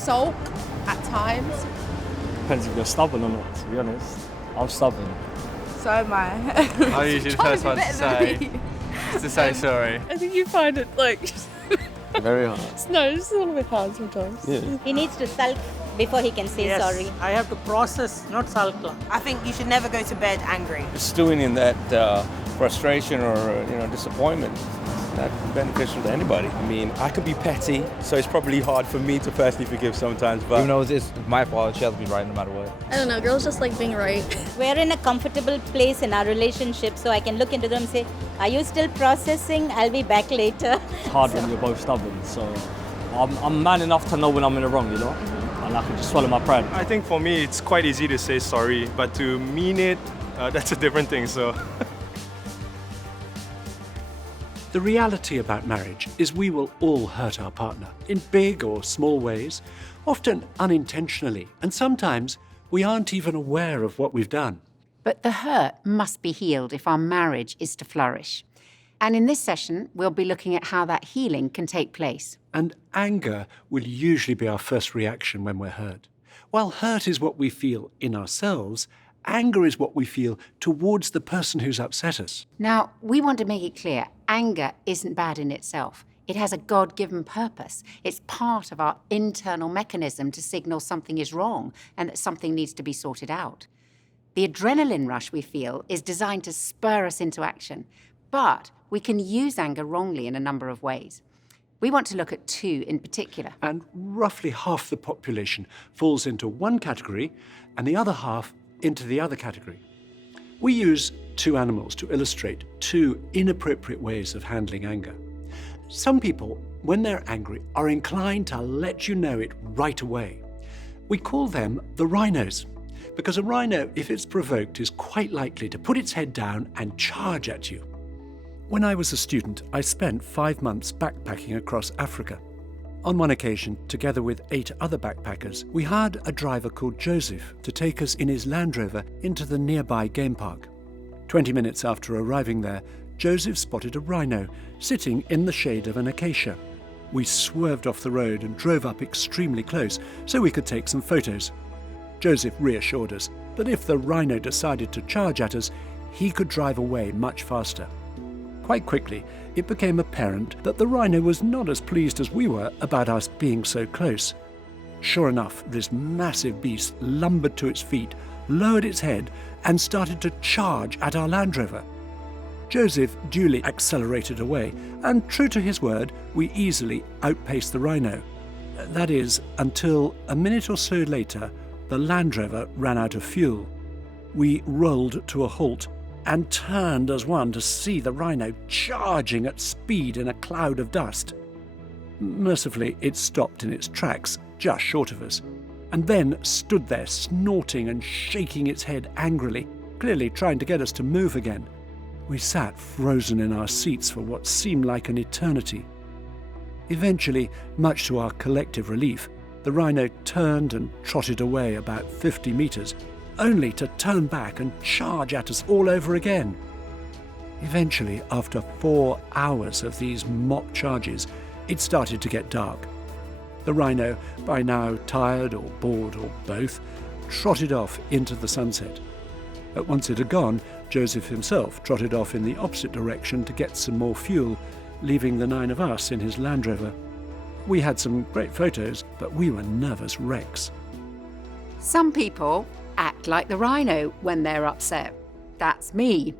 sulk at times. Depends if you're stubborn or not, to be honest. I'm stubborn. So am I. I'm usually the first one to say sorry. I think you find it Very hard. no, it's a little bit hard sometimes. Yeah. He needs to sulk before he can say Yes, sorry. I have to process, not sulk. I think you should never go to bed angry. Stewing in that frustration or disappointment is not beneficial to anybody. I mean, I could be petty, so it's probably hard for me to personally forgive sometimes, but... Even though it's my fault, she has to be right no matter what. I don't know, girls just like being right. We're in a comfortable place in our relationship, so I can look into them and say, are you still processing? I'll be back later. It's hard when you're both stubborn, so I'm man enough to know when I'm in the wrong, and I can just swallow my pride. I think for me, it's quite easy to say sorry, but to mean it, that's a different thing, so... The reality about marriage is we will all hurt our partner in big or small ways, often unintentionally, and sometimes we aren't even aware of what we've done. But the hurt must be healed if our marriage is to flourish. And in this session, we'll be looking at how that healing can take place. And anger will usually be our first reaction when we're hurt. While hurt is what we feel in ourselves, anger is what we feel towards the person who's upset us. Now, we want to make it clear, anger isn't bad in itself. It has a God-given purpose. It's part of our internal mechanism to signal something is wrong and that something needs to be sorted out. The adrenaline rush we feel is designed to spur us into action, but we can use anger wrongly in a number of ways. We want to look at two in particular. And roughly half the population falls into one category and the other half into the other category. We use two animals to illustrate two inappropriate ways of handling anger. Some people, when they're angry, are inclined to let you know it right away. We call them the rhinos, because a rhino, if it's provoked, is quite likely to put its head down and charge at you. When I was a student, I spent 5 months backpacking across Africa. On one occasion, together with 8 other backpackers, we hired a driver called Joseph to take us in his Land Rover into the nearby game park. 20 minutes after arriving there, Joseph spotted a rhino sitting in the shade of an acacia. We swerved off the road and drove up extremely close so we could take some photos. Joseph reassured us that if the rhino decided to charge at us, he could drive away much faster. Quite quickly, it became apparent that the rhino was not as pleased as we were about us being so close. Sure enough, this massive beast lumbered to its feet, lowered its head, and started to charge at our Land Rover. Joseph duly accelerated away, and true to his word, we easily outpaced the rhino. That is, until a minute or so later, the Land Rover ran out of fuel. We rolled to a halt and turned as one to see the rhino charging at speed in a cloud of dust. Mercifully, it stopped in its tracks just short of us, and then stood there snorting and shaking its head angrily, clearly trying to get us to move again. We sat frozen in our seats for what seemed like an eternity. Eventually, much to our collective relief, the rhino turned and trotted away about 50 meters, only to turn back and charge at us all over again. Eventually, after 4 hours of these mock charges, it started to get dark. The rhino, by now tired or bored or both, trotted off into the sunset. Once it had gone, Joseph himself trotted off in the opposite direction to get some more fuel, leaving the 9 of us in his Land Rover. We had some great photos, but we were nervous wrecks. Some people act like the rhino when they're upset. That's me.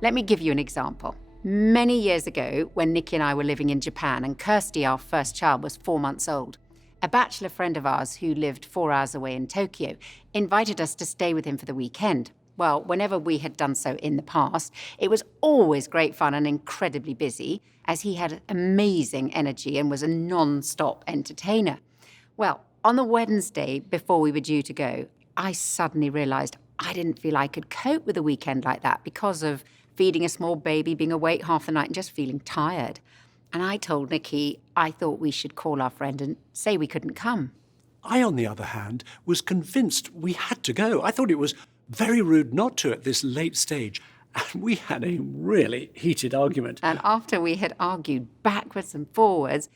Let me give you an example. Many years ago, when Nikki and I were living in Japan and Kirsty, our first child, was 4 months old, a bachelor friend of ours who lived 4 hours away in Tokyo invited us to stay with him for the weekend. Well, whenever we had done so in the past, it was always great fun and incredibly busy, as he had amazing energy and was a non-stop entertainer. Well, on the Wednesday before we were due to go, I suddenly realised I didn't feel I could cope with a weekend like that because of feeding a small baby, being awake half the night and just feeling tired. And I told Nikki I thought we should call our friend and say we couldn't come. I, on the other hand, was convinced we had to go. I thought it was very rude not to at this late stage. And we had a really heated argument. And after we had argued backwards and forwards,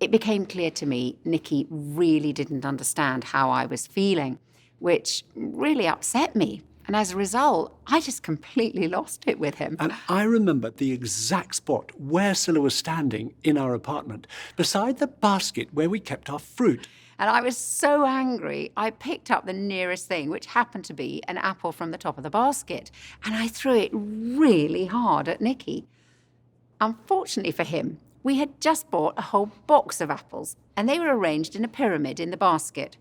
It became clear to me Nicky really didn't understand how I was feeling, which really upset me. And as a result, I just completely lost it with him. And I remember the exact spot where Scylla was standing in our apartment, beside the basket where we kept our fruit. And I was so angry, I picked up the nearest thing, which happened to be an apple from the top of the basket, and I threw it really hard at Nicky. Unfortunately for him, we had just bought a whole box of apples, and they were arranged in a pyramid in the basket.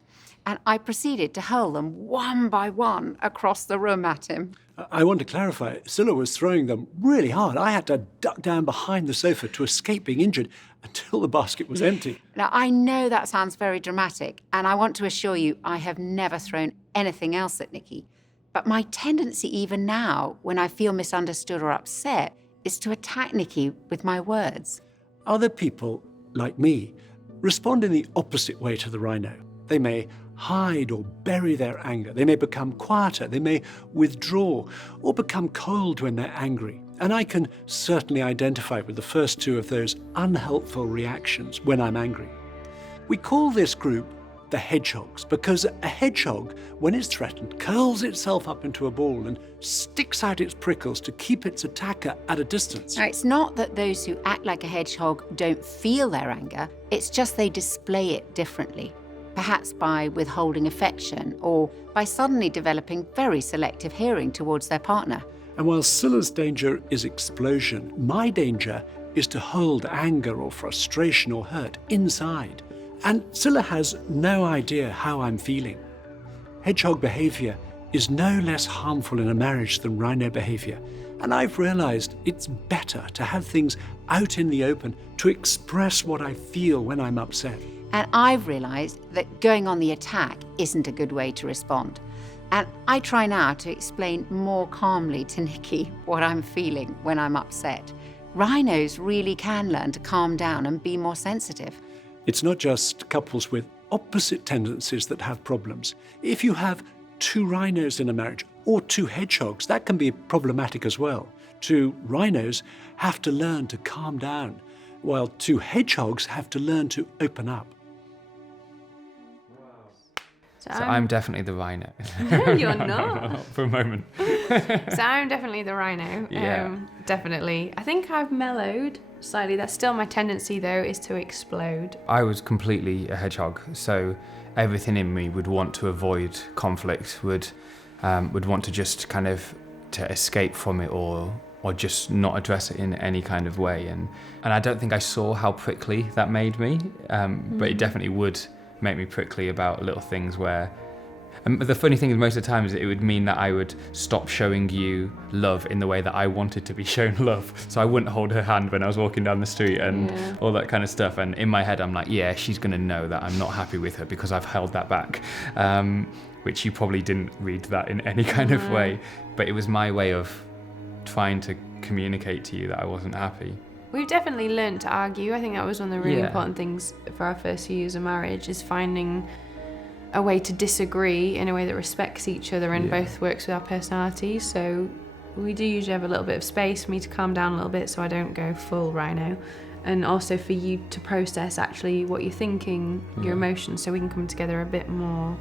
And I proceeded to hurl them one by one across the room at him. I want to clarify, Scylla was throwing them really hard. I had to duck down behind the sofa to escape being injured until the basket was empty. Now, I know that sounds very dramatic, and I want to assure you I have never thrown anything else at Nicky. But my tendency even now, when I feel misunderstood or upset, is to attack Nicky with my words. Other people, like me, respond in the opposite way to the rhino. They may hide or bury their anger. They may become quieter. They may withdraw or become cold when they're angry. And I can certainly identify with the first two of those unhelpful reactions when I'm angry. We call this group the hedgehogs because a hedgehog, when it's threatened, curls itself up into a ball and sticks out its prickles to keep its attacker at a distance. Now, it's not that those who act like a hedgehog don't feel their anger, it's just they display it differently. Perhaps by withholding affection or by suddenly developing very selective hearing towards their partner. And while Scylla's danger is explosion, my danger is to hold anger or frustration or hurt inside. And Scylla has no idea how I'm feeling. Hedgehog behavior is no less harmful in a marriage than rhino behavior. And I've realized it's better to have things out in the open to express what I feel when I'm upset. And I've realised that going on the attack isn't a good way to respond. And I try now to explain more calmly to Nicky what I'm feeling when I'm upset. Rhinos really can learn to calm down and be more sensitive. It's not just couples with opposite tendencies that have problems. If you have two rhinos in a marriage or two hedgehogs, that can be problematic as well. Two rhinos have to learn to calm down, while two hedgehogs have to learn to open up. So I'm definitely the rhino. No, you're not. For a moment. So I'm definitely the rhino. Yeah. Definitely. I think I've mellowed slightly. That's still my tendency, though, is to explode. I was completely a hedgehog, so everything in me would want to avoid conflict, would want to just kind of to escape from it or just not address it in any kind of way. And I don't think I saw how prickly that made me, but it definitely would make me prickly about little things where... And the funny thing is, most of the time, is it would mean that I would stop showing you love in the way that I wanted to be shown love. So I wouldn't hold her hand when I was walking down the street and all that kind of stuff. And in my head, I'm like, yeah, she's going to know that I'm not happy with her because I've held that back. Which you probably didn't read that in any kind of way. But it was my way of trying to communicate to you that I wasn't happy. We've definitely learned to argue. I think that was one of the really important things for our first few years of marriage, is finding a way to disagree in a way that respects each other and both works with our personalities. So we do usually have a little bit of space for me to calm down a little bit so I don't go full rhino, and also for you to process actually what you're thinking, your emotions, so we can come together a bit more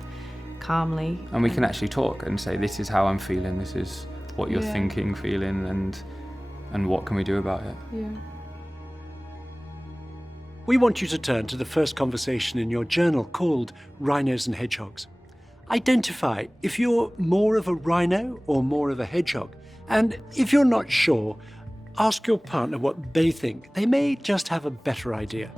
calmly. And we can actually talk and say, this is how I'm feeling, this is what you're thinking, feeling, and what can we do about it? Yeah. We want you to turn to the first conversation in your journal called Rhinos and Hedgehogs. Identify if you're more of a rhino or more of a hedgehog. And if you're not sure, ask your partner what they think. They may just have a better idea.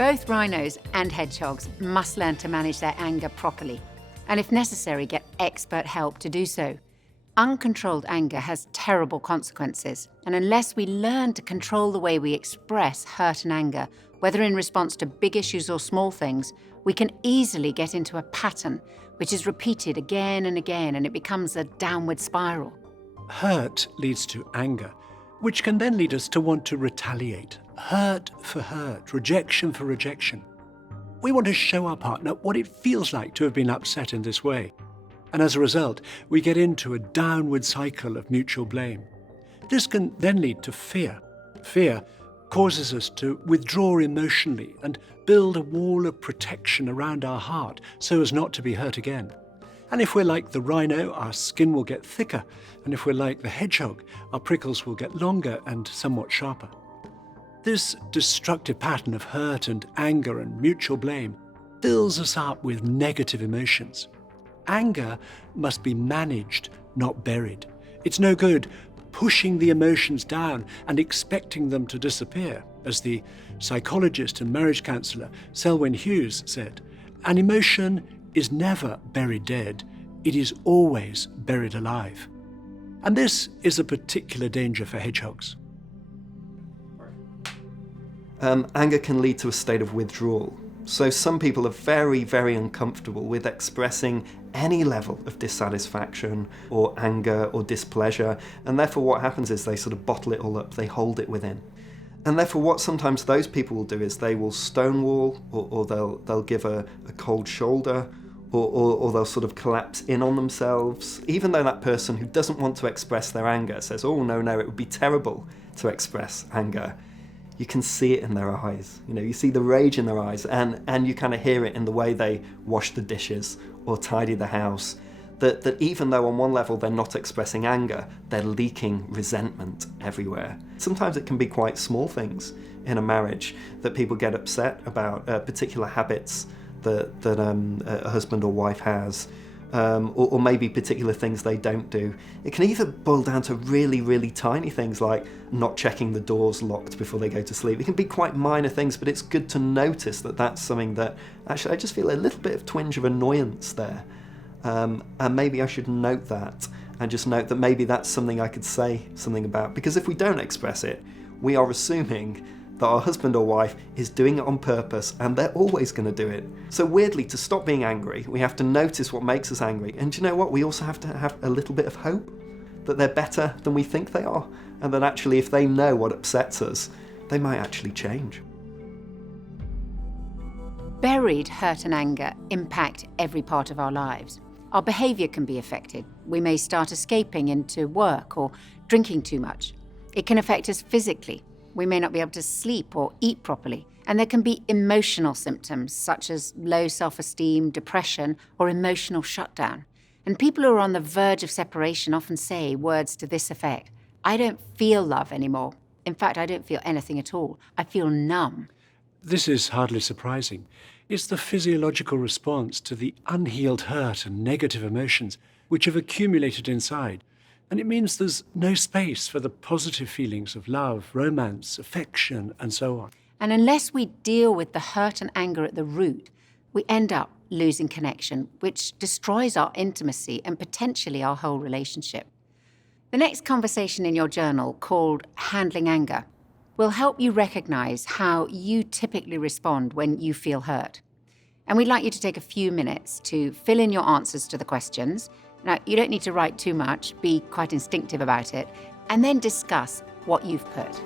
Both rhinos and hedgehogs must learn to manage their anger properly, and if necessary, get expert help to do so. Uncontrolled anger has terrible consequences, and unless we learn to control the way we express hurt and anger, whether in response to big issues or small things, we can easily get into a pattern which is repeated again and again, and it becomes a downward spiral. Hurt leads to anger, which can then lead us to want to retaliate. Hurt for hurt, rejection for rejection. We want to show our partner what it feels like to have been upset in this way. And as a result, we get into a downward cycle of mutual blame. This can then lead to fear. Fear causes us to withdraw emotionally and build a wall of protection around our heart so as not to be hurt again. And if we're like the rhino, our skin will get thicker. And if we're like the hedgehog, our prickles will get longer and somewhat sharper. This destructive pattern of hurt and anger and mutual blame fills us up with negative emotions. Anger must be managed, not buried. It's no good pushing the emotions down and expecting them to disappear. As the psychologist and marriage counsellor Selwyn Hughes said, an emotion is never buried dead, it is always buried alive. And this is a particular danger for hedgehogs. Anger can lead to a state of withdrawal. So some people are very, very uncomfortable with expressing any level of dissatisfaction or anger or displeasure, and therefore what happens is they sort of bottle it all up, they hold it within. And therefore what sometimes those people will do is they will stonewall, or they'll give a cold shoulder, or they'll sort of collapse in on themselves, even though that person who doesn't want to express their anger says, oh no, it would be terrible to express anger. You can see it in their eyes. You see the rage in their eyes, and you kind of hear it in the way they wash the dishes or tidy the house, that even though on one level they're not expressing anger, they're leaking resentment everywhere. Sometimes it can be quite small things in a marriage that people get upset about, particular habits that a husband or wife has, or maybe particular things they don't do. It can either boil down to really, really tiny things like not checking the doors locked before they go to sleep. It can be quite minor things, but it's good to notice that that's something that actually I just feel a little bit of twinge of annoyance there. And maybe I should note that, and just note that maybe that's something I could say something about. Because if we don't express it, we are assuming that our husband or wife is doing it on purpose, and they're always going to do it. So weirdly, to stop being angry, we have to notice what makes us angry. And do you know what? We also have to have a little bit of hope that they're better than we think they are, and that actually if they know what upsets us, they might actually change. Buried hurt and anger impact every part of our lives. Our behaviour can be affected. We may start escaping into work or drinking too much. It can affect us physically. We may not be able to sleep or eat properly. And there can be emotional symptoms such as low self-esteem, depression, or emotional shutdown. And people who are on the verge of separation often say words to this effect: I don't feel love anymore. In fact, I don't feel anything at all. I feel numb. This is hardly surprising. It's the physiological response to the unhealed hurt and negative emotions which have accumulated inside. And it means there's no space for the positive feelings of love, romance, affection, and so on. And unless we deal with the hurt and anger at the root, we end up losing connection, which destroys our intimacy and potentially our whole relationship. The next conversation in your journal, called Handling Anger, will help you recognize how you typically respond when you feel hurt. And we'd like you to take a few minutes to fill in your answers to the questions. Now, you don't need to write too much, be quite instinctive about it, and then discuss what you've put.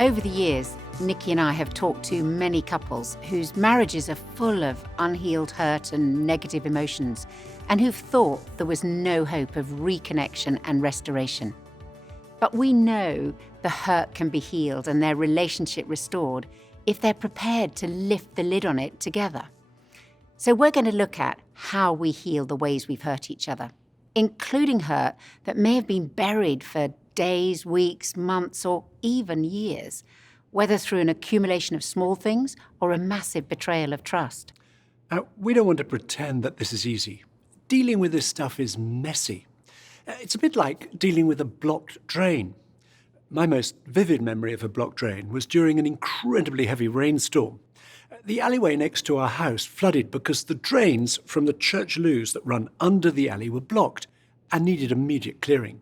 Over the years, Nikki and I have talked to many couples whose marriages are full of unhealed hurt and negative emotions, and who've thought there was no hope of reconnection and restoration. But we know the hurt can be healed and their relationship restored if they're prepared to lift the lid on it together. So we're going to look at how we heal the ways we've hurt each other, including hurt that may have been buried for days, weeks, months, or even years, whether through an accumulation of small things or a massive betrayal of trust. We don't want to pretend that this is easy. Dealing with this stuff is messy. It's a bit like dealing with a blocked drain. My most vivid memory of a blocked drain was during an incredibly heavy rainstorm. The alleyway next to our house flooded because the drains from the church loos that run under the alley were blocked and needed immediate clearing.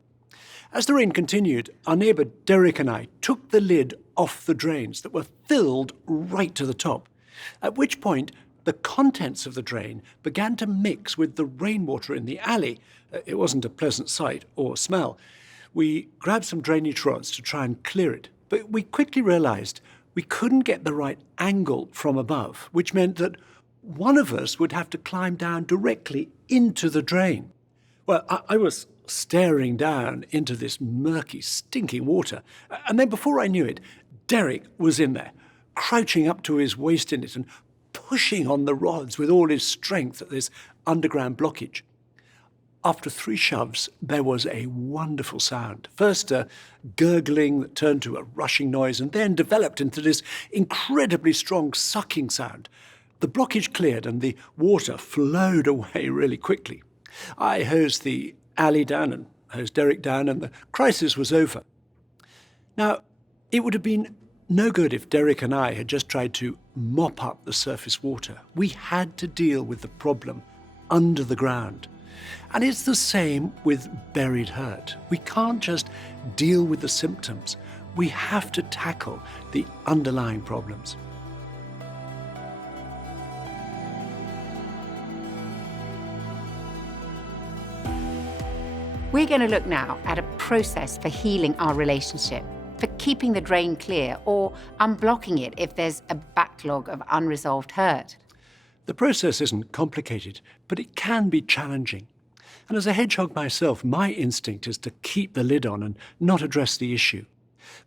As the rain continued, our neighbour Derek and I took the lid off the drains that were filled right to the top, at which point the contents of the drain began to mix with the rainwater in the alley. It wasn't a pleasant sight or smell. We grabbed some drainage rods to try and clear it, but we quickly realised we couldn't get the right angle from above, which meant that one of us would have to climb down directly into the drain. Well, I was staring down into this murky, stinking water, and then before I knew it, Derek was in there, crouching up to his waist in it and pushing on the rods with all his strength at this underground blockage. After 3 shoves, there was a wonderful sound. First a gurgling that turned to a rushing noise and then developed into this incredibly strong sucking sound. The blockage cleared and the water flowed away really quickly. I hosed the alley down and hosed Derek down, and the crisis was over. Now, it would have been no good if Derek and I had just tried to mop up the surface water. We had to deal with the problem under the ground. And it's the same with buried hurt. We can't just deal with the symptoms. We have to tackle the underlying problems. We're going to look now at a process for healing our relationship, for keeping the drain clear or unblocking it if there's a backlog of unresolved hurt. The process isn't complicated, but it can be challenging. And as a hedgehog myself, my instinct is to keep the lid on and not address the issue.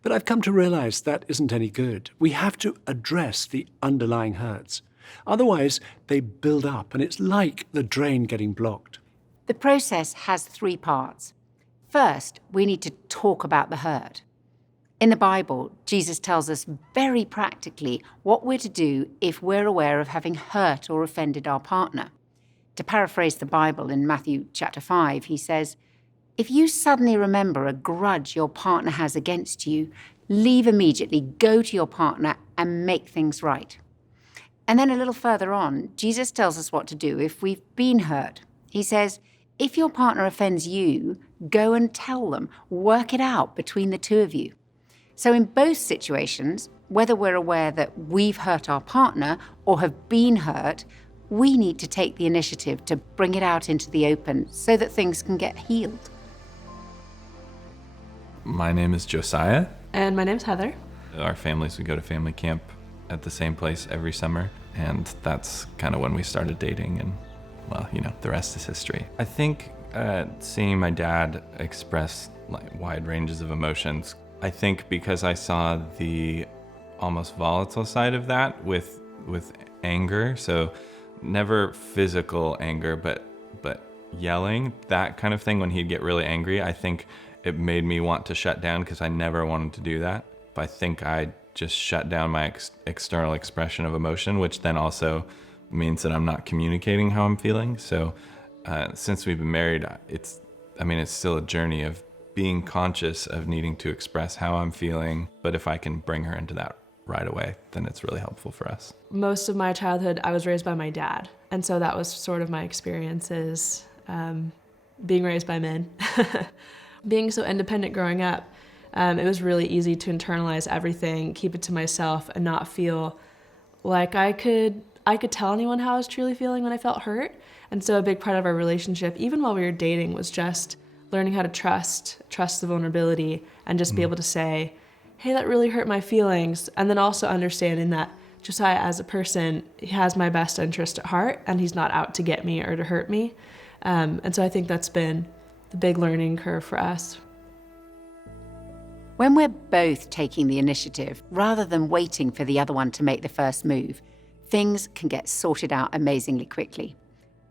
But I've come to realize that isn't any good. We have to address the underlying hurts. Otherwise, they build up, and it's like the drain getting blocked. The process has 3 parts. First, we need to talk about the hurt. In the Bible, Jesus tells us very practically what we're to do if we're aware of having hurt or offended our partner. To paraphrase the Bible in Matthew chapter 5, he says, "If you suddenly remember a grudge your partner has against you, leave immediately, go to your partner and make things right." And then a little further on, Jesus tells us what to do if we've been hurt. He says, if your partner offends you, go and tell them, work it out between the 2 of you. So in both situations, whether we're aware that we've hurt our partner or have been hurt, we need to take the initiative to bring it out into the open so that things can get healed. My name is Josiah. And my name's Heather. Our families would go to family camp at the same place every summer, and that's kind of when we started dating, and well, you know, the rest is history. I think seeing my dad express wide ranges of emotions I think because I saw the almost volatile side of that with anger, so never physical anger, but yelling, that kind of thing, when he'd get really angry, I think it made me want to shut down because I never wanted to do that. But I think I just shut down my external expression of emotion, which then also means that I'm not communicating how I'm feeling. So since we've been married, it's still a journey of being conscious of needing to express how I'm feeling. But if I can bring her into that right away, then it's really helpful for us. Most of my childhood, I was raised by my dad. And so that was sort of my experiences, being raised by men. Being so independent growing up, it was really easy to internalize everything, keep it to myself, and not feel like I could tell anyone how I was truly feeling when I felt hurt. And so a big part of our relationship, even while we were dating, was just learning how to trust the vulnerability, and just be able to say, hey, that really hurt my feelings. And then also understanding that Josiah as a person, he has my best interest at heart, and he's not out to get me or to hurt me. And so I think that's been the big learning curve for us. When we're both taking the initiative, rather than waiting for the other one to make the first move, things can get sorted out amazingly quickly.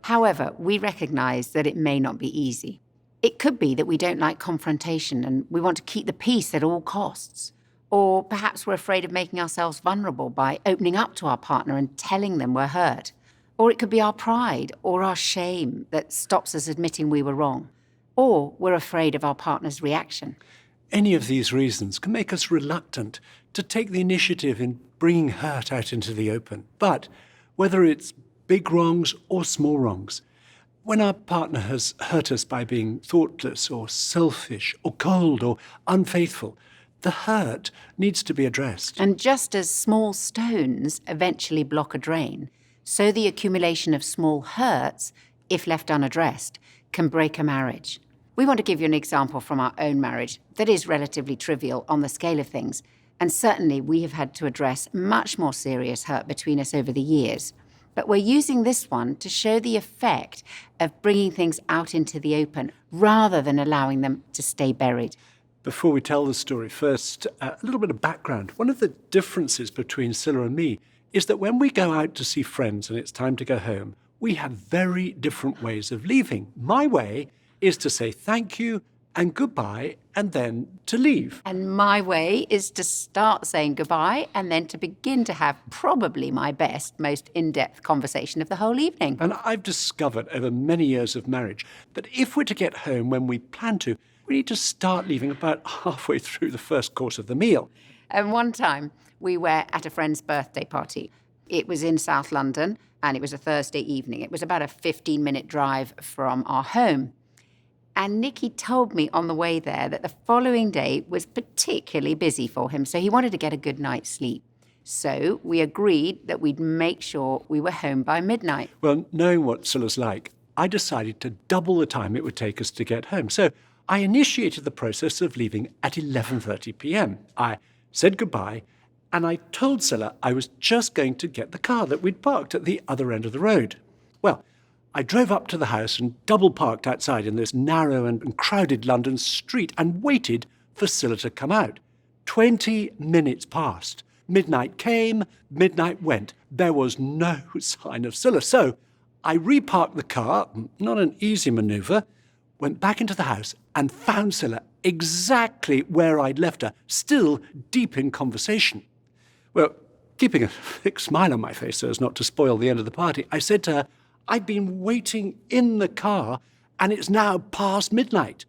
However, we recognize that it may not be easy. It could be that we don't like confrontation and we want to keep the peace at all costs. Or perhaps we're afraid of making ourselves vulnerable by opening up to our partner and telling them we're hurt. Or it could be our pride or our shame that stops us admitting we were wrong. Or we're afraid of our partner's reaction. Any of these reasons can make us reluctant to take the initiative in bringing hurt out into the open. But whether it's big wrongs or small wrongs, when our partner has hurt us by being thoughtless or selfish or cold or unfaithful, the hurt needs to be addressed. And just as small stones eventually block a drain, so the accumulation of small hurts, if left unaddressed, can break a marriage. We want to give you an example from our own marriage that is relatively trivial on the scale of things, and certainly we have had to address much more serious hurt between us over the years. But we're using this one to show the effect of bringing things out into the open rather than allowing them to stay buried. Before we tell the story, first, a little bit of background. One of the differences between Scilla and me is that when we go out to see friends and it's time to go home, we have very different ways of leaving. My way is to say thank you and goodbye and then to leave. And my way is to start saying goodbye and then to begin to have probably my best, most in-depth conversation of the whole evening. And I've discovered over many years of marriage that if we're to get home when we plan to, we need to start leaving about halfway through the first course of the meal. And one time we were at a friend's birthday party. It was in South London and it was a Thursday evening. It was about a 15-minute drive from our home. And Nicky told me on the way there that the following day was particularly busy for him, so he wanted to get a good night's sleep. So we agreed that we'd make sure we were home by midnight. Well, knowing what Scilla's like, I decided to double the time it would take us to get home. So I initiated the process of leaving at 11:30 p.m. I said goodbye, and I told Scilla I was just going to get the car that we'd parked at the other end of the road. Well, I drove up to the house and double-parked outside in this narrow and crowded London street and waited for Scilla to come out. 20 minutes passed. Midnight came, midnight went. There was no sign of Scilla. So I reparked the car, not an easy manoeuvre, went back into the house and found Scilla exactly where I'd left her, still deep in conversation. Well, keeping a thick smile on my face so as not to spoil the end of the party, I said to her, I've been waiting in the car, and it's now past midnight.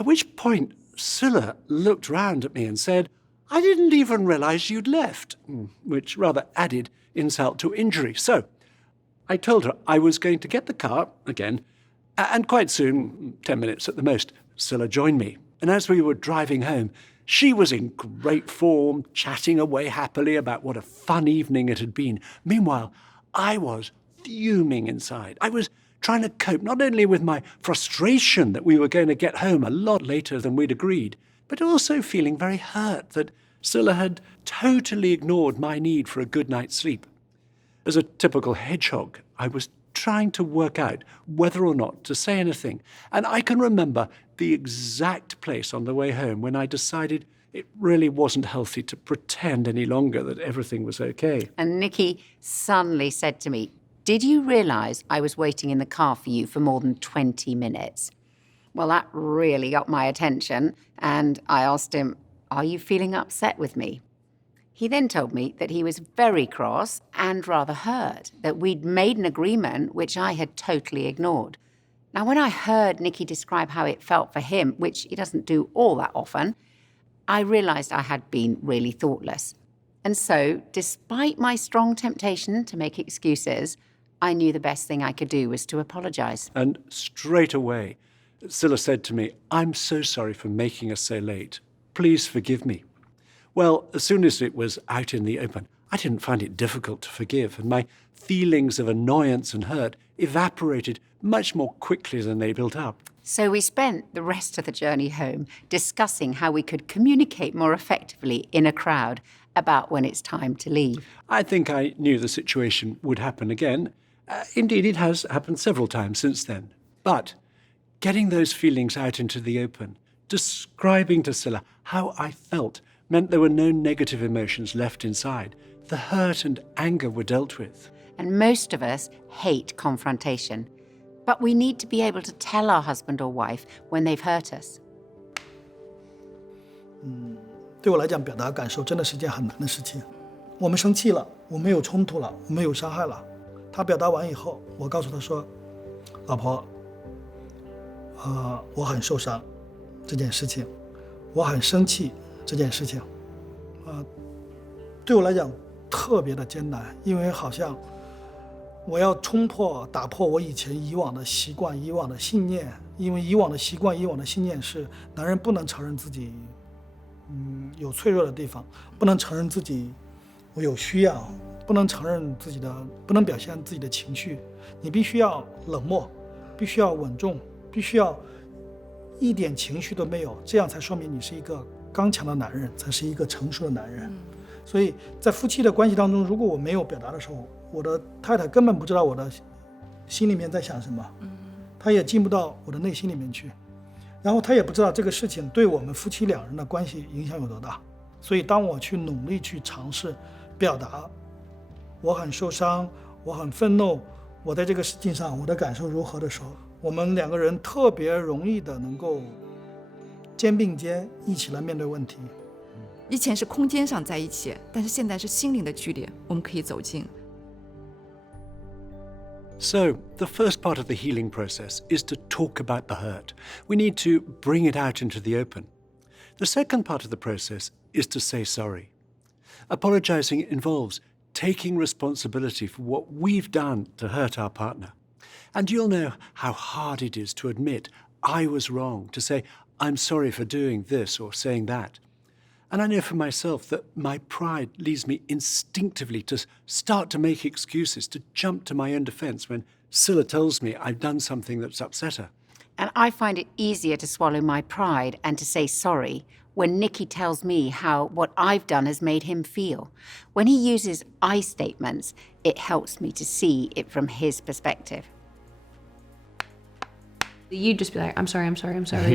At which point, Scilla looked round at me and said, I didn't even realise you'd left, which rather added insult to injury. So I told her I was going to get the car again, and quite soon, 10 minutes at the most, Scilla joined me. And as we were driving home, she was in great form, chatting away happily about what a fun evening it had been. Meanwhile, I was fuming inside. I was trying to cope not only with my frustration that we were going to get home a lot later than we'd agreed, but also feeling very hurt that Scilla had totally ignored my need for a good night's sleep. As a typical hedgehog, I was trying to work out whether or not to say anything, and I can remember the exact place on the way home when I decided it really wasn't healthy to pretend any longer that everything was okay. And Nikki suddenly said to me, "Did you realise I was waiting in the car for you for more than 20 minutes?" Well, that really got my attention, and I asked him, "Are you feeling upset with me?" He then told me that he was very cross and rather hurt, that we'd made an agreement which I had totally ignored. Now, when I heard Nikki describe how it felt for him, which he doesn't do all that often, I realised I had been really thoughtless. And so, despite my strong temptation to make excuses, I knew the best thing I could do was to apologise. And straight away, Scylla said to me, "I'm so sorry for making us so late. Please forgive me." Well, as soon as it was out in the open, I didn't find it difficult to forgive, and my feelings of annoyance and hurt evaporated much more quickly than they built up. So we spent the rest of the journey home discussing how we could communicate more effectively in a crowd about when it's time to leave. I think I knew the situation would happen again. Indeed, it has happened several times since then. But getting those feelings out into the open, describing to Scylla how I felt, meant there were no negative emotions left inside. The hurt and anger were dealt with. And most of us hate confrontation. But we need to be able to tell our husband or wife when they've hurt us. 对我来讲，表达感受真的是件很难的事情。我们生气了，我们有冲突了，我们有伤害了。他表达完以后，我告诉他说：“老婆，我很受伤，这件事情，我很生气，这件事情，对我来讲特别的艰难，因为好像。” 我要打破我以往的习惯、以往的信念，因为以往的习惯、以往的信念是男人不能承认自己，有脆弱的地方，不能承认自己有需要，不能承认自己的，不能表现自己的情绪。你必须要冷漠，必须要稳重，必须要一点情绪都没有，这样才说明你是一个刚强的男人，才是一个成熟的男人。所以在夫妻的关系当中，如果我没有表达的时候， 我的太太根本不知道我的心里面在想什么，她也进不到我的内心里面去，然后她也不知道这个事情对我们夫妻两人的关系影响有多大。所以当我去努力去尝试表达我很受伤，我很愤怒，我在这个事情上我的感受如何的时候，我们两个人特别容易的能够肩并肩一起来面对问题。以前是空间上在一起，但是现在是心灵的距离，我们可以走近。 So, the first part of the healing process is to talk about the hurt. We need to bring it out into the open. The second part of the process is to say sorry. Apologizing involves taking responsibility for what we've done to hurt our partner. And you'll know how hard it is to admit, I was wrong, to say, I'm sorry for doing this or saying that. And I know for myself that my pride leads me instinctively to start to make excuses, to jump to my own defense when Scylla tells me I've done something that's upset her. And I find it easier to swallow my pride and to say sorry when Nikki tells me how what I've done has made him feel. When he uses I statements, it helps me to see it from his perspective. You'd just be like, I'm sorry,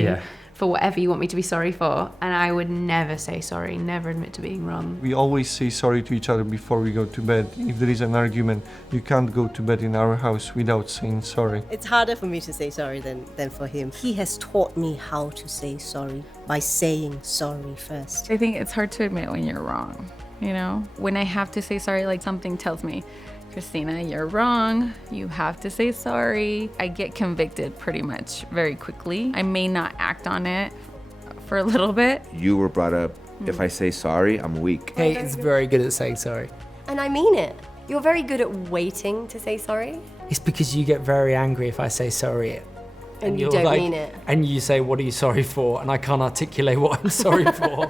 yeah. For whatever you want me to be sorry for, and I would never say sorry, never admit to being wrong. We always say sorry to each other before we go to bed. If there is an argument, you can't go to bed in our house without saying sorry. It's harder for me to say sorry than for him. He has taught me how to say sorry by saying sorry first. I think it's hard to admit when you're wrong, you know? When I have to say sorry, like something tells me, Christina, you're wrong. You have to say sorry. I get convicted pretty much very quickly. I may not act on it for a little bit. You were brought up, if I say sorry, I'm weak. Kate is very good at saying sorry. And I mean it. You're very good at waiting to say sorry. It's because you get very angry if I say sorry. And you don't mean it. And you say, what are you sorry for? And I can't articulate what I'm sorry for.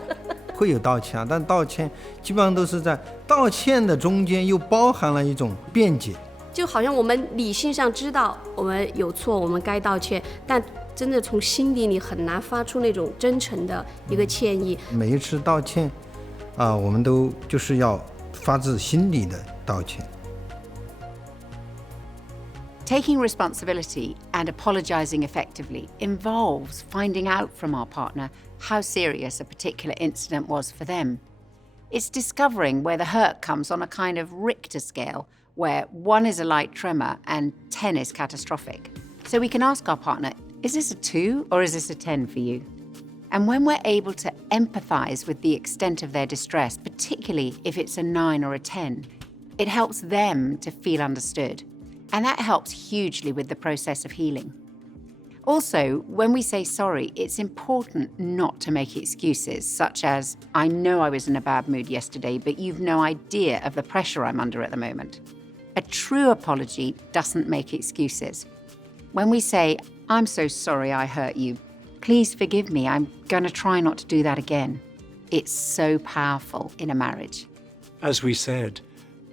会有道歉，但道歉基本上都是在道歉的中间又包含了一种辩解。就好像我们理性上知道我们有错，我们该道歉，但真的从心底里很难发出那种真诚的一个歉意。每一次道歉，我们都就是要发自心里的道歉。Taking responsibility and apologising effectively involves finding out from our partner how serious a particular incident was for them. It's discovering where the hurt comes on a kind of Richter scale, where 1 is a light tremor and 10 is catastrophic. So we can ask our partner, is this a 2 or is this a 10 for you? And when we're able to empathise with the extent of their distress, particularly if it's a 9 or a 10, it helps them to feel understood. And that helps hugely with the process of healing. Also, when we say sorry, it's important not to make excuses, such as, I know I was in a bad mood yesterday, but you've no idea of the pressure I'm under at the moment. A true apology doesn't make excuses. When we say, I'm so sorry I hurt you, please forgive me, I'm going to try not to do that again. It's so powerful in a marriage. As we said,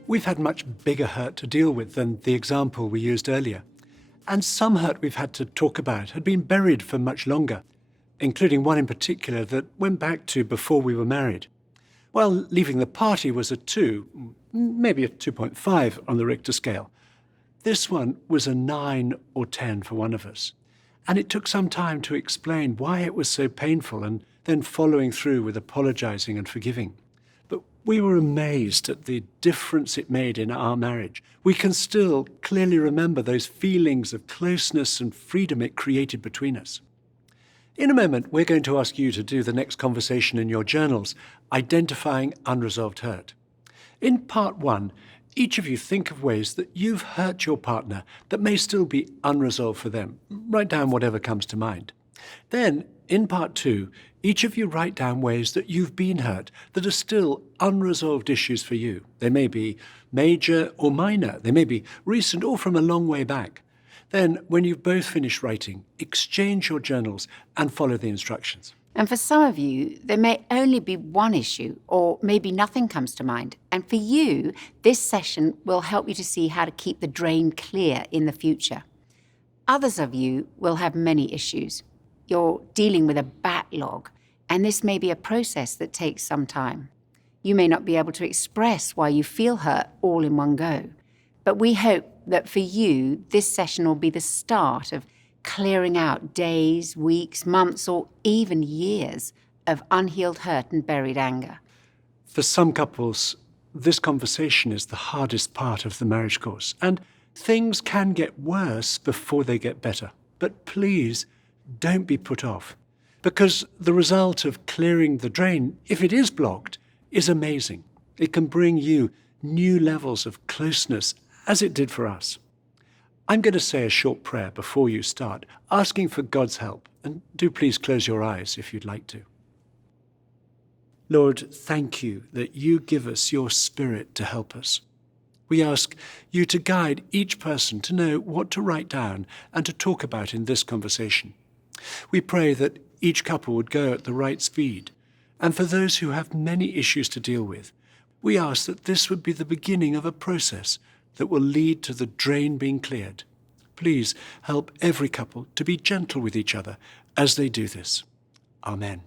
we've had much bigger hurt to deal with than the example we used earlier. And some hurt we've had to talk about had been buried for much longer, including one in particular that went back to before we were married. While leaving the party was a 2, maybe a 2.5 on the Richter scale, this one was a 9 or 10 for one of us. And it took some time to explain why it was so painful and then following through with apologising and forgiving. But we were amazed at the difference it made in our marriage. We can still clearly remember those feelings of closeness and freedom it created between us. In a moment, we're going to ask you to do the next conversation in your journals, identifying unresolved hurt. In part 1, each of you think of ways that you've hurt your partner that may still be unresolved for them. Write down whatever comes to mind. Then, in part 2, each of you write down ways that you've been hurt that are still unresolved issues for you. They may be major or minor. They may be recent or from a long way back. Then, when you've both finished writing, exchange your journals and follow the instructions. And for some of you, there may only be one issue, or maybe nothing comes to mind. And for you, this session will help you to see how to keep the drain clear in the future. Others of you will have many issues. You're dealing with a backlog, and this may be a process that takes some time. You may not be able to express why you feel hurt all in one go. But we hope that for you, this session will be the start of clearing out days, weeks, months, or even years of unhealed hurt and buried anger. For some couples, this conversation is the hardest part of the marriage course, and things can get worse before they get better. But please, don't be put off, because the result of clearing the drain, if it is blocked, is amazing. It can bring you new levels of closeness, as it did for us. I'm going to say a short prayer before you start, asking for God's help, and do please close your eyes if you'd like to. Lord, thank you that you give us your Spirit to help us. We ask you to guide each person to know what to write down and to talk about in this conversation. We pray that each couple would go at the right speed, and for those who have many issues to deal with, we ask that this would be the beginning of a process that will lead to the drain being cleared. Please help every couple to be gentle with each other as they do this. Amen.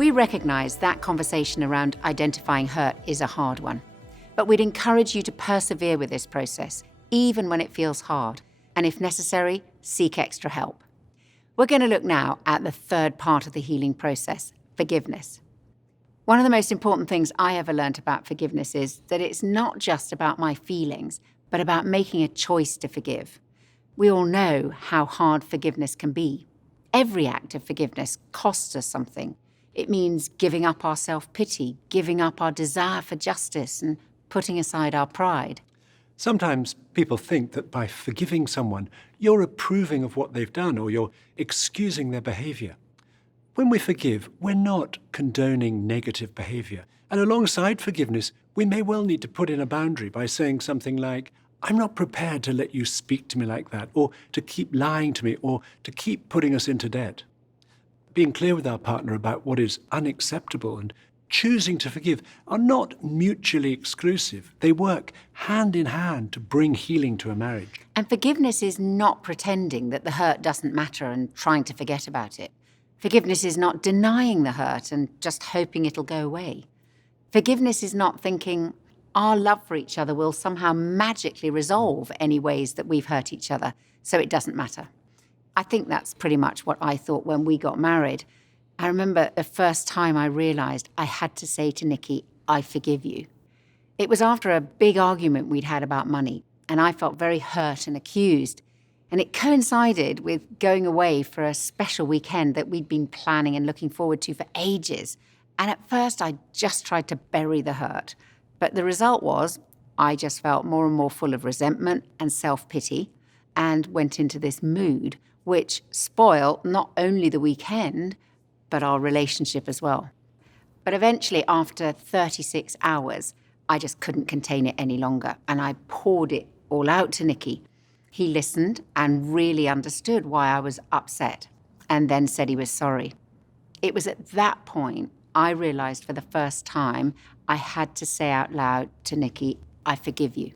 We recognise that conversation around identifying hurt is a hard one, but we'd encourage you to persevere with this process, even when it feels hard, and if necessary, seek extra help. We're going to look now at the third part of the healing process, forgiveness. One of the most important things I ever learnt about forgiveness is that it's not just about my feelings, but about making a choice to forgive. We all know how hard forgiveness can be. Every act of forgiveness costs us something. It means giving up our self-pity, giving up our desire for justice, and putting aside our pride. Sometimes people think that by forgiving someone, you're approving of what they've done or you're excusing their behaviour. When we forgive, we're not condoning negative behaviour. And alongside forgiveness, we may well need to put in a boundary by saying something like, I'm not prepared to let you speak to me like that, or to keep lying to me, or to keep putting us into debt. Being clear with our partner about what is unacceptable and choosing to forgive are not mutually exclusive. They work hand in hand to bring healing to a marriage. And forgiveness is not pretending that the hurt doesn't matter and trying to forget about it. Forgiveness is not denying the hurt and just hoping it'll go away. Forgiveness is not thinking our love for each other will somehow magically resolve any ways that we've hurt each other, so it doesn't matter. I think that's pretty much what I thought when we got married. I remember the first time I realised I had to say to Nikki, I forgive you. It was after a big argument we'd had about money, and I felt very hurt and accused. And it coincided with going away for a special weekend that we'd been planning and looking forward to for ages. And at first I just tried to bury the hurt. But the result was I just felt more and more full of resentment and self-pity and went into this mood, which spoiled not only the weekend, but our relationship as well. But eventually, after 36 hours, I just couldn't contain it any longer, and I poured it all out to Nicky. He listened and really understood why I was upset, and then said he was sorry. It was at that point I realised for the first time I had to say out loud to Nicky, I forgive you.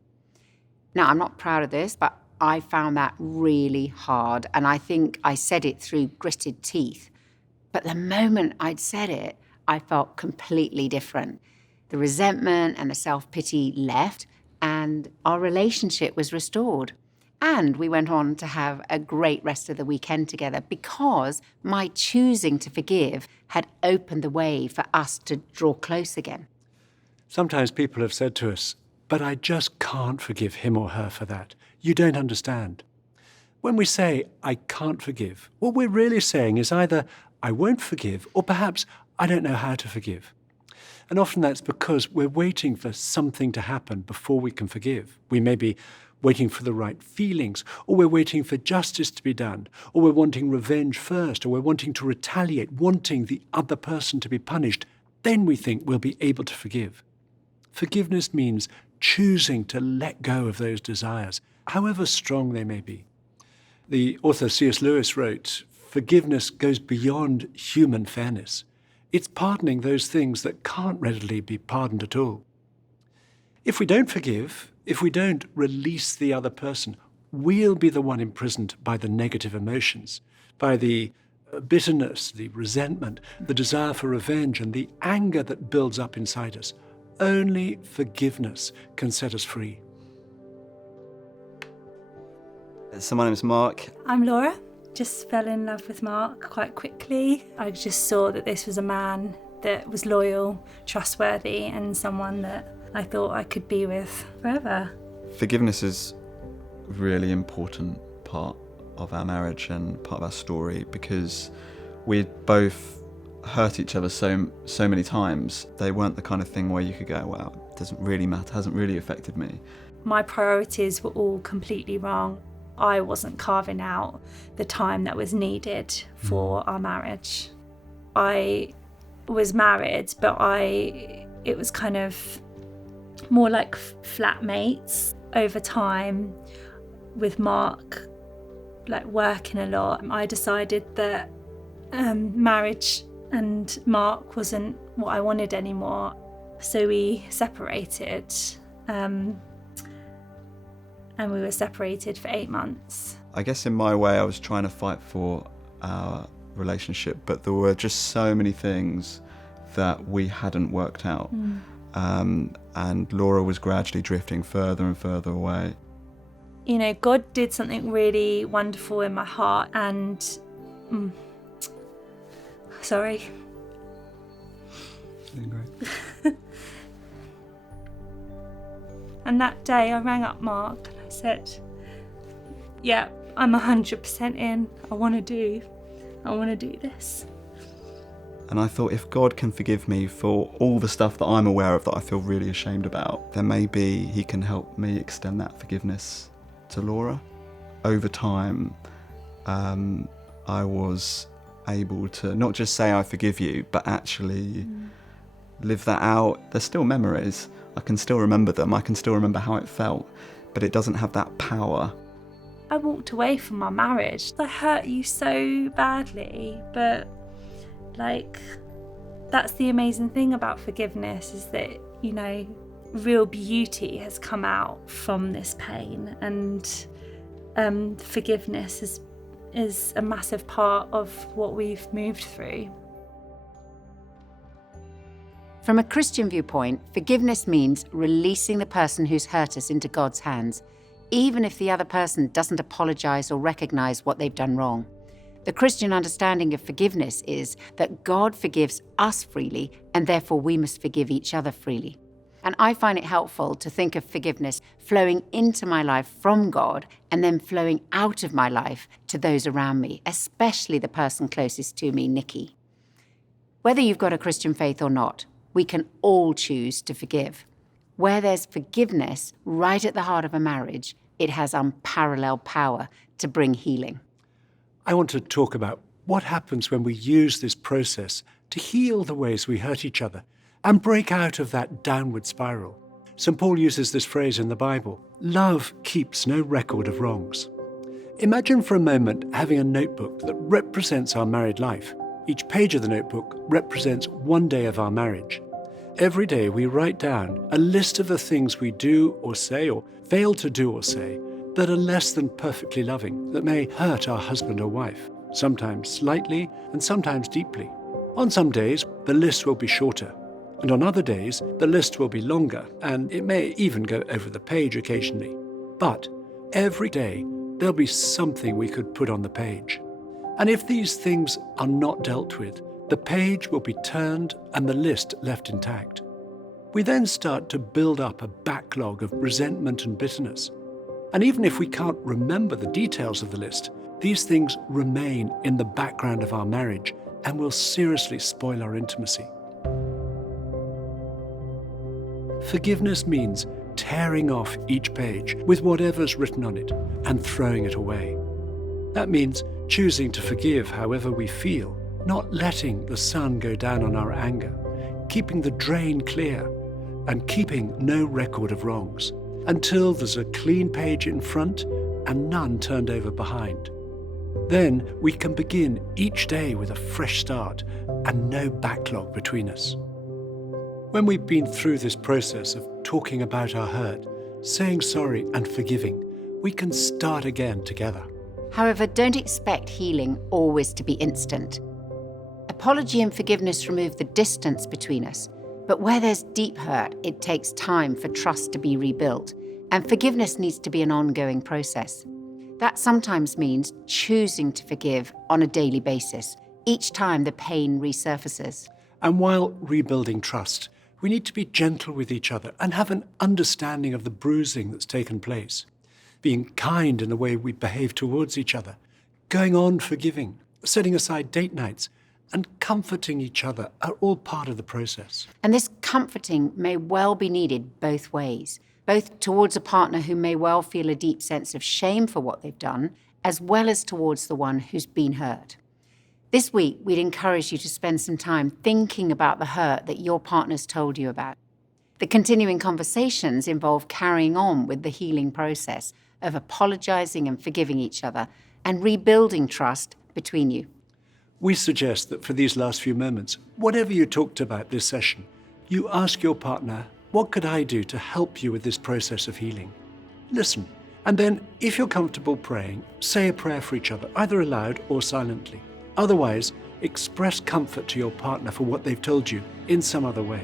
Now, I'm not proud of this, but I found that really hard, and I think I said it through gritted teeth. But the moment I'd said it, I felt completely different. The resentment and the self-pity left, and our relationship was restored. And we went on to have a great rest of the weekend together because my choosing to forgive had opened the way for us to draw close again. Sometimes people have said to us, but I just can't forgive him or her for that. You don't understand. When we say, I can't forgive, what we're really saying is either I won't forgive, or perhaps I don't know how to forgive. And often that's because we're waiting for something to happen before we can forgive. We may be waiting for the right feelings, or we're waiting for justice to be done, or we're wanting revenge first, or we're wanting to retaliate, wanting the other person to be punished. Then we think we'll be able to forgive. Forgiveness means choosing to let go of those desires, however strong they may be. The author C.S. Lewis wrote, forgiveness goes beyond human fairness. It's pardoning those things that can't readily be pardoned at all. If we don't forgive, if we don't release the other person, we'll be the one imprisoned by the negative emotions, by the bitterness, the resentment, the desire for revenge, and the anger that builds up inside us. Only forgiveness can set us free. So my name is Mark. I'm Laura. Just fell in love with Mark quite quickly. I just saw that this was a man that was loyal, trustworthy, and someone that I thought I could be with forever. Forgiveness is a really important part of our marriage and part of our story because we both hurt each other so many times. They weren't the kind of thing where you could go, well, it doesn't really matter, hasn't really affected me. My priorities were all completely wrong. I wasn't carving out the time that was needed for our marriage. I was married, but it was kind of more like flatmates over time with Mark, like working a lot. I decided that marriage and Mark wasn't what I wanted anymore. So we separated. And we were separated for 8 months. I guess in my way I was trying to fight for our relationship, but there were just so many things that we hadn't worked out. And Laura was gradually drifting further and further away. You know, God did something really wonderful in my heart, and sorry. And that day I rang up Mark and I said, yeah, I'm 100% in. I want to do this. And I thought, if God can forgive me for all the stuff that I'm aware of that I feel really ashamed about, then maybe he can help me extend that forgiveness to Laura. Over time, I was able to not just say I forgive you, but actually live that out. There's still memories. I can still remember them. I can still remember how it felt, but it doesn't have that power. I walked away from my marriage. I hurt you so badly, but like, that's the amazing thing about forgiveness, is that, you know, real beauty has come out from this pain, and forgiveness is a massive part of what we've moved through. From a Christian viewpoint, forgiveness means releasing the person who's hurt us into God's hands, even if the other person doesn't apologize or recognize what they've done wrong. The Christian understanding of forgiveness is that God forgives us freely, and therefore we must forgive each other freely. And I find it helpful to think of forgiveness flowing into my life from God and then flowing out of my life to those around me, especially the person closest to me, Nikki. Whether you've got a Christian faith or not, we can all choose to forgive. Where there's forgiveness right at the heart of a marriage, it has unparalleled power to bring healing. I want to talk about what happens when we use this process to heal the ways we hurt each other and break out of that downward spiral. St. Paul uses this phrase in the Bible: love keeps no record of wrongs. Imagine for a moment having a notebook that represents our married life. Each page of the notebook represents one day of our marriage. Every day we write down a list of the things we do or say, or fail to do or say, that are less than perfectly loving, that may hurt our husband or wife, sometimes slightly and sometimes deeply. On some days, the list will be shorter, and on other days, the list will be longer, and it may even go over the page occasionally. But every day, there'll be something we could put on the page. And if these things are not dealt with, the page will be turned and the list left intact. We then start to build up a backlog of resentment and bitterness. And even if we can't remember the details of the list, these things remain in the background of our marriage and will seriously spoil our intimacy. Forgiveness means tearing off each page with whatever's written on it and throwing it away. That means choosing to forgive however we feel, not letting the sun go down on our anger, keeping the drain clear, and keeping no record of wrongs, until there's a clean page in front and none turned over behind. Then we can begin each day with a fresh start and no backlog between us. When we've been through this process of talking about our hurt, saying sorry and forgiving, we can start again together. However, don't expect healing always to be instant. Apology and forgiveness remove the distance between us, but where there's deep hurt, it takes time for trust to be rebuilt, and forgiveness needs to be an ongoing process. That sometimes means choosing to forgive on a daily basis, each time the pain resurfaces. And while rebuilding trust, we need to be gentle with each other and have an understanding of the bruising that's taken place. Being kind in the way we behave towards each other, going on forgiving, setting aside date nights, and comforting each other are all part of the process. And this comforting may well be needed both ways, both towards a partner who may well feel a deep sense of shame for what they've done, as well as towards the one who's been hurt. This week, we'd encourage you to spend some time thinking about the hurt that your partner's told you about. The continuing conversations involve carrying on with the healing process of apologizing and forgiving each other and rebuilding trust between you. We suggest that for these last few moments, whatever you talked about this session, you ask your partner, what could I do to help you with this process of healing? Listen, and then, if you're comfortable praying, say a prayer for each other, either aloud or silently. Otherwise, express comfort to your partner for what they've told you in some other way.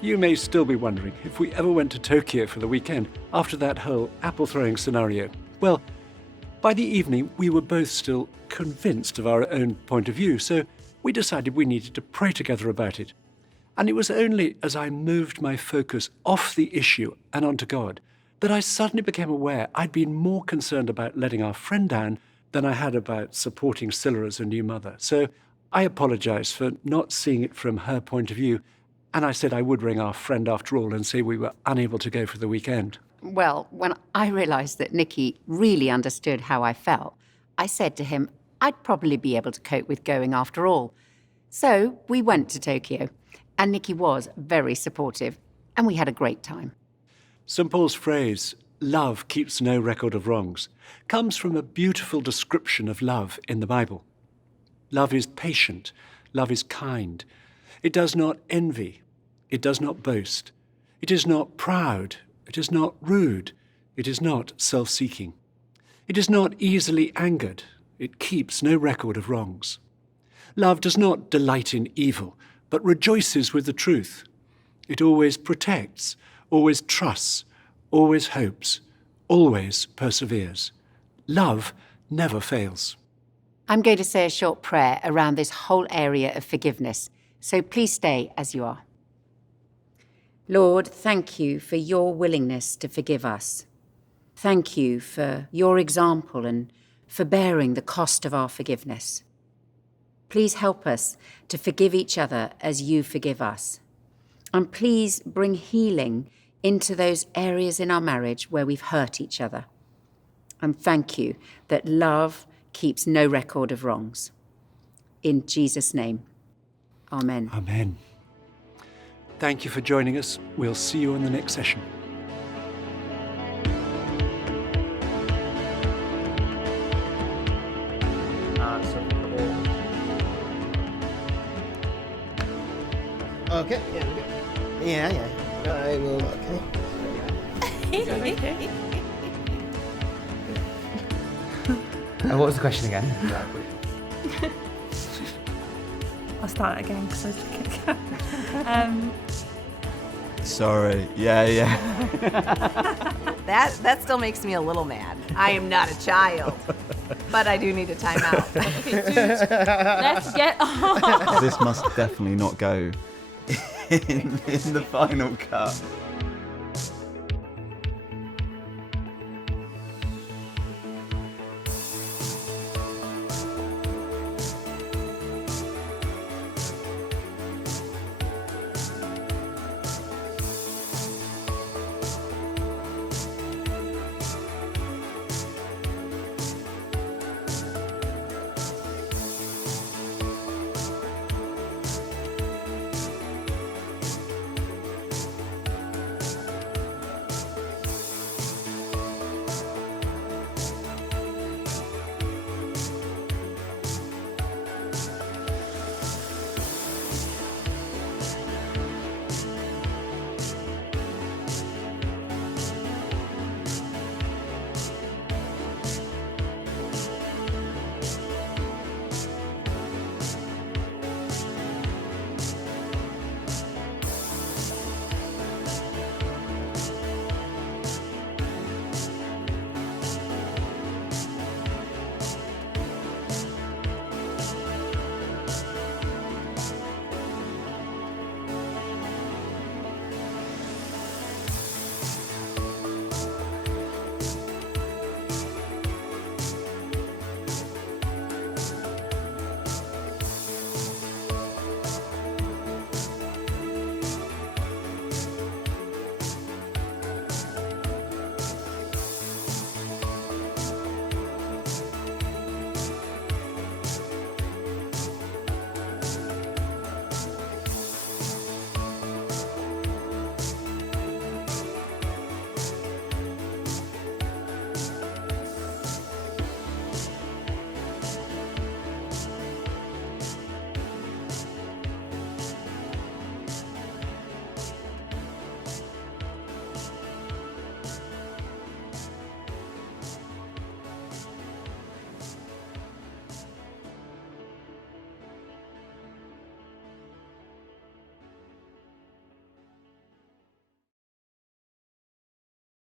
You may still be wondering if we ever went to Tokyo for the weekend after that whole apple-throwing scenario. Well, by the evening, we were both still convinced of our own point of view, so we decided we needed to pray together about it. And it was only as I moved my focus off the issue and onto God that I suddenly became aware I'd been more concerned about letting our friend down than I had about supporting Scylla as a new mother. So I apologised for not seeing it from her point of view, and I said I would ring our friend after all and say we were unable to go for the weekend. Well, when I realised that Nicky really understood how I felt, I said to him I'd probably be able to cope with going after all. So we went to Tokyo, and Nicky was very supportive, and we had a great time. St. Paul's phrase, "love keeps no record of wrongs," comes from a beautiful description of love in the Bible. Love is patient. Love is kind. It does not envy. It does not boast. It is not proud. It is not rude. It is not self-seeking. It is not easily angered. It keeps no record of wrongs. Love does not delight in evil, but rejoices with the truth. It always protects, always trusts, always hopes, always perseveres. Love never fails. I'm going to say a short prayer around this whole area of forgiveness, so please stay as you are. Lord, thank you for your willingness to forgive us. Thank you for your example and for bearing the cost of our forgiveness. Please help us to forgive each other as you forgive us. And please bring healing into those areas in our marriage where we've hurt each other. And thank you that love keeps no record of wrongs. In Jesus' name, amen. Amen. Thank you for joining us. We'll see you in the next session. Okay, yeah. I will, okay. What was the question again? I'll start again because I was thinking. Sorry. Yeah. That still makes me a little mad. I am not a child, but I do need a timeout. Okay, dude, let's get on. This must definitely not go in the final cut.